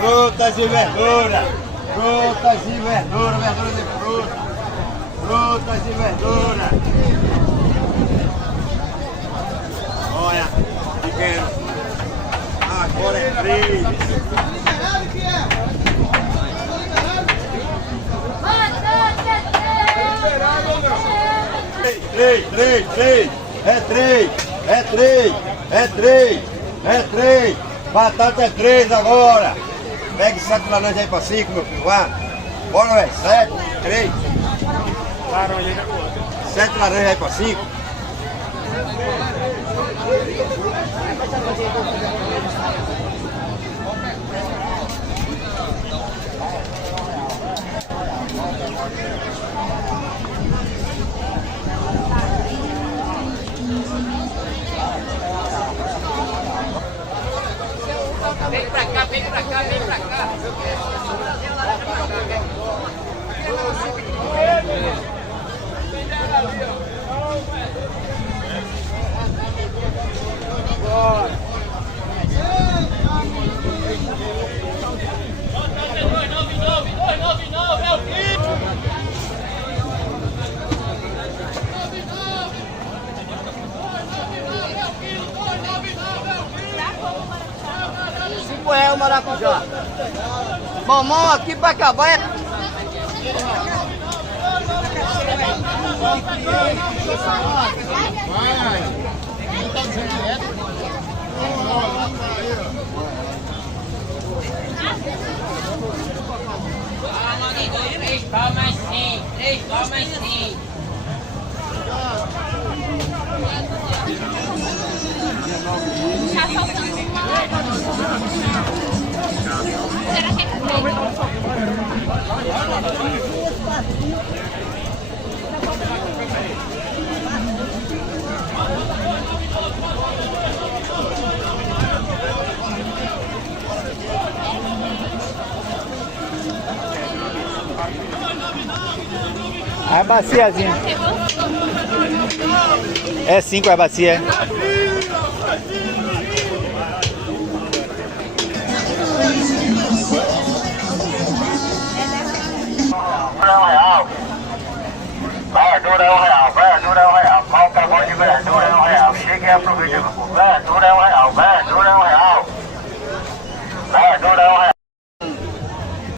Frutas e verduras. Frutas e verduras, verduras e frutas. Frutas e verduras. Olha, pequeno. Agora é 3. Três. É 3. É 3. É 3. É 3. Batata é 3 agora. Pegue 7 laranjas aí pra 5, meu filho. Vá. Bora, velho. 7, 3. 7 laranjas aí pra 5. Vem pra cá, vem pra cá, vem pra cá. Bora. É o quilo. É o maracujá. Mamão aqui pra acabar é... Três pau mais 100. 3 pau mais 100. Tá faltando uma. Será que é A baciazinha. É 5 a bacia. R$1. Verdura é R$1. Verdura é R$1. Qual o tamanho de verdura é R$1. Chegue e aproveite. Verdura é R$1. Verdura é R$1.